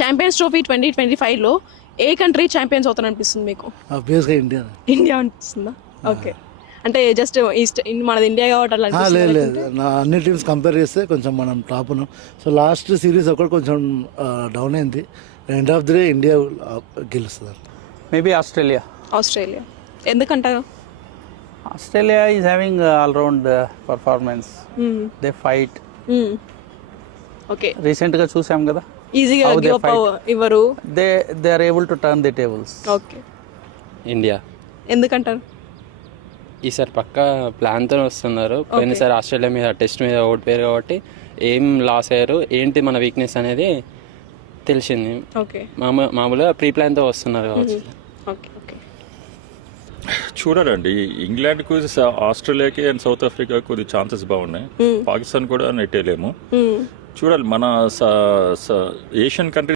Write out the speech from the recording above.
Champions trophy 2025లో ఏ country champions అవుతారు అనిపిస్తుంది మీకు? ఆబ్వియస్గా ఇండియా. ఇండియా అనిపిస్తుందా? ఓకే, అంటే జస్ట్ మనది ఇండియా కాబట్టి అలా లేదు అనిపిస్తుందా? లేదు, నా అన్ని టీమ్స్ కంపేర్ చేస్తే కొంచెం మనం టాప్ ఉన్నాం. సో లాస్ట్ సిరీస్ ఒకటి కొంచెం డౌన్ అయింది. End of the day India గెలుస్తుంది. Maybe Australia. ఆస్ట్రేలియా ఎందుకంటారు? Australia is having all round performance. They fight. Okay, రీసెంట్గా చూసాం కదా, ఈజీగా How they give up fight. ఇవ్వరు. They are able to turn the tables. Okay, India ఎందుకంటారు? ఈసారి పక్కా ప్లాన్తో వస్తున్నారు. పోయినసారి ఆస్ట్రేలియా మీద టెస్ట్ మీద ఓడిపోయారు కాబట్టి ఏం లాస్ అయ్యారు, ఏంటి మన వీక్నెస్ అనేది తెలిసింది. ఓకే, మామూలుగా ప్రీ ప్లాన్తో వస్తున్నారు కావచ్చు. Okay okay. చూడాలండి, ఇంగ్లాండ్కు ఆస్ట్రేలియాకి అండ్ సౌత్ ఆఫ్రికా కొద్ది ఛాన్సెస్ బాగున్నాయి. పాకిస్తాన్ కూడా నెట్టేలేము. చూడాలి, మన ఏషియన్ కంట్రీ